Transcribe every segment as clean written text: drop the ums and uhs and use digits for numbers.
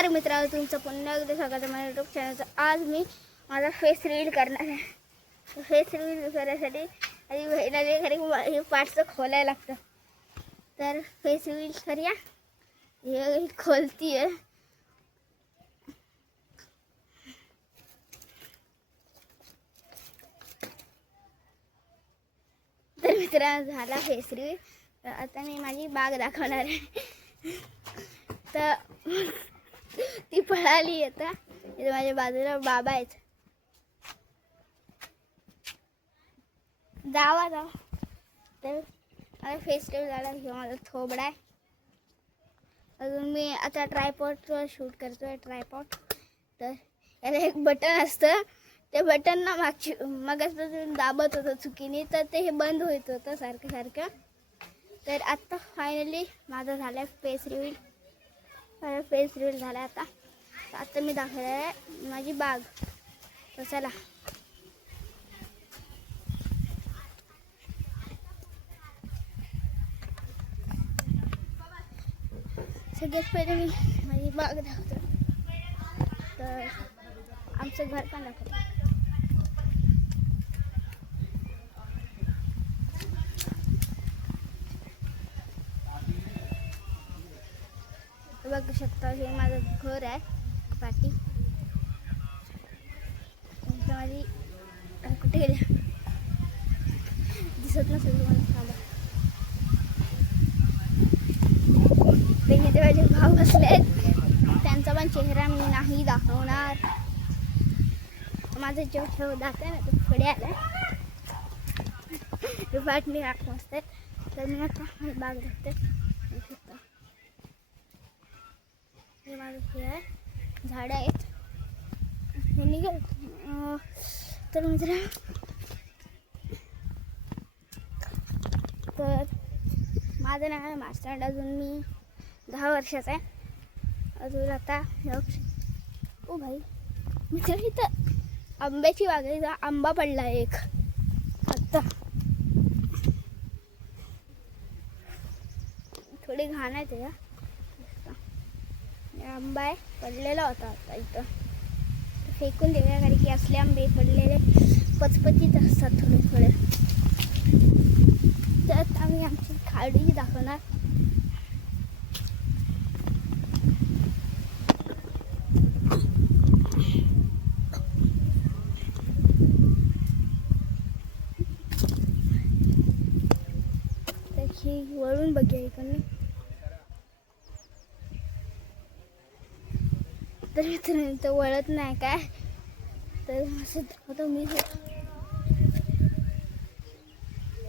नमस्कार मित्रांनो, तुमचं पुन्हा एकदा स्वागत आहे माझ्या यूट्यूब चॅनलचं. आज मी माझा फेस रिव्हील करणार आहे. फेस रिव्हील करण्यासाठी आधी बहिणाला खरी हे पार्टचं खोलायला लागतं. तर फेस रिव्हील करूया. हे खोलती आहे. तर मित्रांनो झाला फेस रिव्हील. तर आता मी माझी बाग दाखवणार आहे. तर ती पळाली आता. इथे माझ्या बाजूला बाबा आहेत. जावा तर माझा फेस रिव्हील झाला. हे माझा थोबडा आहे. अजून मी आता ट्रायपॉडवर शूट करतोय. ट्रायपॉड तर याला एक बटन असतं. ते बटन ना मगाचं दाबत होतं चुकीने, तर ते हे बंद होत होतं सारखं. तर आत्ता फायनली माझा झाला फेस रिव्हील. माझा फेस रिव्हील झाला आता मी दाखवणार आहे माझी बाग. तर चला. सगळ्यात पहिले मी माझी बाग दाखवतो. तर आमचं घर पण दाखवतो. बघू शकता हे माझं घर आहे. पाठी माझी कुठे गेली दिसत नसेल तुम्हाला. थांबा. ते इथे माझे भाऊ बसले आहेत. त्यांचा पण चेहरा मी नाही दाखवणार. माझं जेव्हा ठेव दाखवते ना, तो पुढे आलाय. पाठणी राखून असते. तर मी आता माझी बाग दाखवते. हे माझं हे आहे. झाडं आहेत. हे निघेल. तर मित्र तर माझं नाव आहे मास्टर्ड. अजून मी 10 वर्षाचा आहे. अजून आता ओ भाई मित्र इथं आंब्याची बाग आहे. इथं आंबा पडला आहे एक आत्ता. थोडी घाण आहे ते. आंबा आहे पडलेला होता आता इथं. फेकून देऊया, कारण की असले आंबे पडलेले पचपचीत असतात थोडे. त्यात आम्ही आमची खाडी दाखवणार. त्याची वळून बघूया इकडे. तर मित्रांनो तर वळत नाही काय. तर असं दाखवतो मी.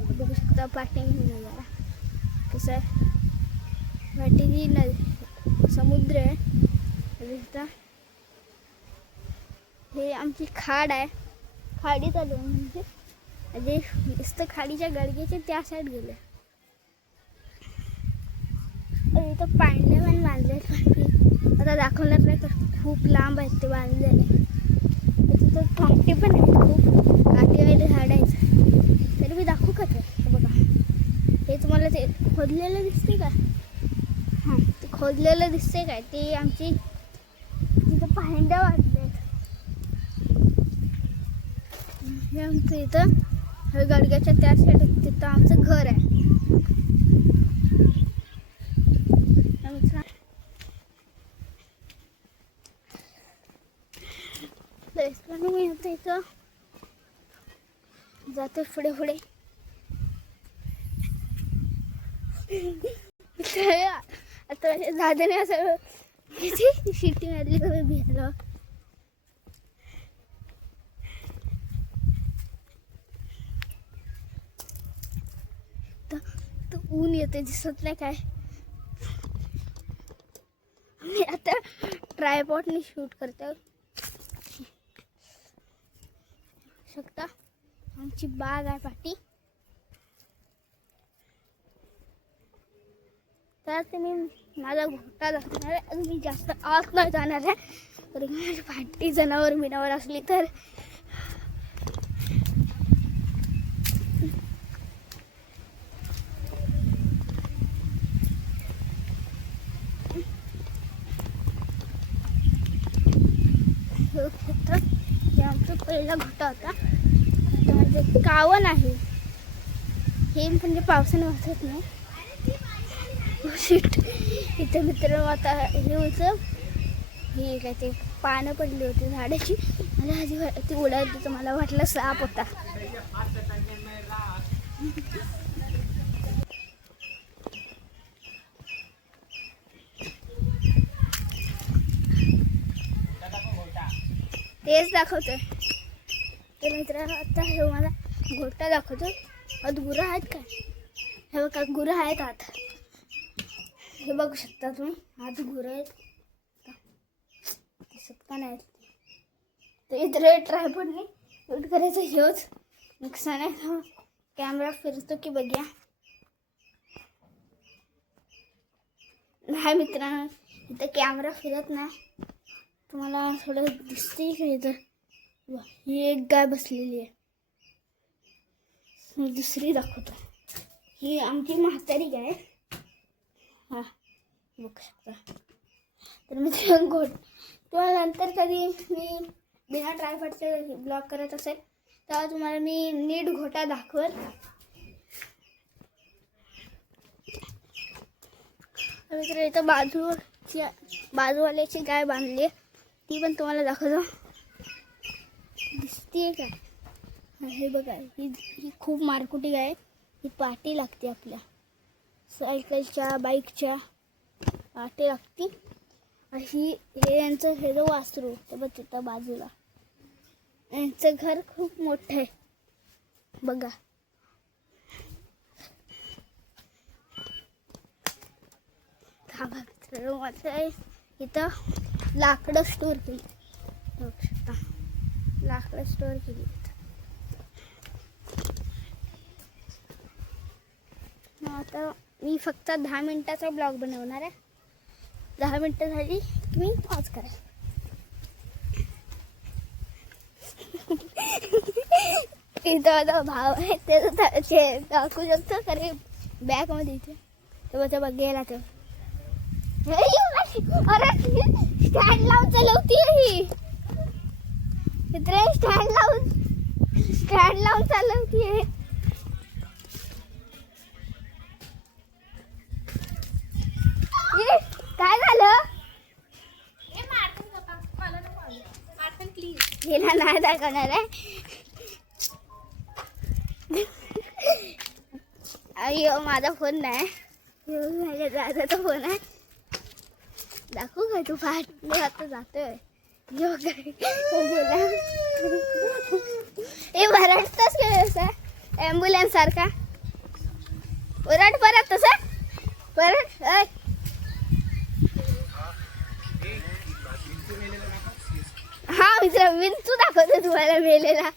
बघू शकता पाठी जरा कसं आहे. पाठी नदी समुद्र आहे. दिसता हे आमची खाड आहे. खाडीत आलो म्हणजे नुसतं खाडीच्या गडग्याचे त्या साईड गेले. इथं पांढरे पण बांधले. आता दाखवणार नाही तर खूप लांब आहेत ते बांधलेले. तिथं काठी पण आहे. खूप काठीवाले झाड आहेत. तरी मी दाखवू का? ते बघा हे तुम्हाला ते खोदलेलं दिसते का? हां ते खोदलेलं दिसते काय? ते आमची तिथं पांड्या बांधले आहेत. हे आमचं इथं गडग्याच्या त्या साईड तिथं आमचं घर आहे. मी आता इथं जाते पुढे. आता माझ्या दादाने असं शिट्टी मारली तर भिजलो. तर ऊन येते दिसत नाही काय. मी आता ट्रायपॉडने शूट करते. शकता आमची बाग आहे पाठी. तर मी माझा घोटा दाखवणार आहे. मी जास्त आत नाही जाणार आहे. तर माझी पाठी जनावर बिनावर असली तर हे क्षेत्र हे आमचा पहिला घोटा होता. म्हणजे कावण आहे हे, म्हणजे पावसाने वाचत नाही. इथं मित्र आता हे होतं, हे काय ते पानं पडली होती झाडाची. मला आधी ती उडाली तर मला वाटलं साप होता. तेच दाखवतोय तर मित्र. आता हे मला घोटा दाखवतो. आत गुरं आहेत काय? हे बघा गुरं आहेत आत. हे बघू शकता तुम्ही, आत गुरं आहेत. दिसत का नाही तर इतर ट्रायपॉडने शूट करायचं हेच नुकसान आहे. कॅमेरा फिरतो की बघ्या. नाही मित्रांनो, इथं कॅमेरा फिरत नाही. तुम्हाला थोडं दिसते का इथं? ही एक गाय बसलेली आहे. दुसरी दाखवतो. ही आमची म्हातारी गाय. हा बघू शकता. तर मित्र तुम्हाला नंतर कधी मी बिना ट्रायपॉडचे ब्लॉग करत असेल तेव्हा तुम्हाला मी नीट घोटा दाखवेल. मित्र इथं बाजूवाल्याची गाय बांधली आहे, ती पण तुम्हाला दाखवतो. दिसते का? हे बघा, ही खूप मारकुटी गाय आहे. ही पाठी लागते आपल्या सायकलच्या बाईकच्या पाठी लागते. अशी हे यांचं हे जो वासरू ते बघ तिथं बाजूला. यांचं घर खूप मोठं आहे बघा. थांबा मित्र, माझं इथं लाकडं स्टोअर केली. बघू शकता, लाकडं स्टोअर केली. आता मी फक्त 10 मिनिटाचा ब्लॉग बनवणार आहे. 10 मिनिटं झाली की मी पॉज करेन. इथं माझा भाव आहे ते दाखवू शकतो. खरे बॅगमध्ये इथे तर बघा गेला तो. अरे स्टँड लावून चालवती ही मित्र. स्टँड लावून चालवती आहे. काय झालं? हिला नाही दाखवणार आहे. अय्यो माझा फोन नाही, माझ्या दादाचा फोन आहे. दाखवू का तू फाट आता जातोय. हे भरटतच का ॲम्ब्युलन्स सारखा ओरड परत तसा परत. हा मित्र, विंचू दाखवतो तुम्हाला मेलेला.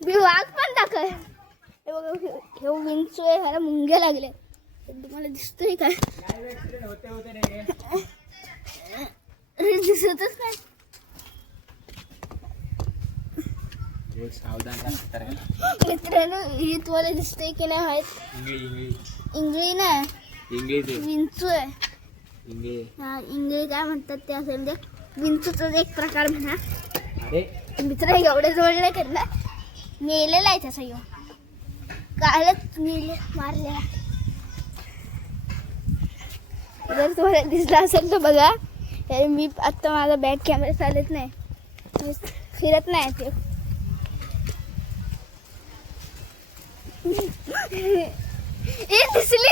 मी वाघ पण दाखव. हे बघा, हे विंचू आहे. ह्याला मुंग्या लागले. तुम्हाला दिसतोय का? दिसतच नाही. मित्रांनो, ही तुम्हाला दिसतंय की नाही माहित? इंगळी नाही, विंचू आहे. हा, इंगळी काय म्हणतात ते असेल ते. विंचूचा एक प्रकार म्हणा. मित्र एवढे जोडले करणार मेलेला आहे तसा. येऊ कालच मारलेला. जर तुम्हाला दिसला असेल तर बघा. मी आत्ता माझा बॅक कॅमेरा चालत नाही, फिरत नाही ते. दिसली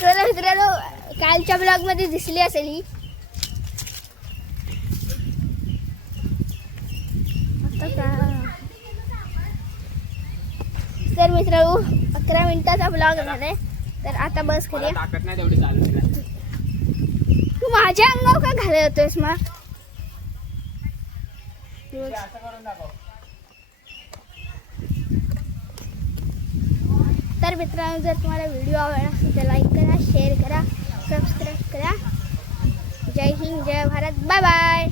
चला मित्रांनो, कालच्या ब्लॉग मध्ये दिसली असेल ही. तर मित्रांनो 11 मिनिटाचा ब्लॉग झालाय. तर आता बस करूया. तू माझ्या अंगावर का घालत होतोस मग? तर मित्रांनो, जर तुम्हाला व्हिडिओ आवडला असेल तर लाईक करा, शेअर करा, सबस्क्राईब करा. जय हिंद, जय भारत, बाय बाय.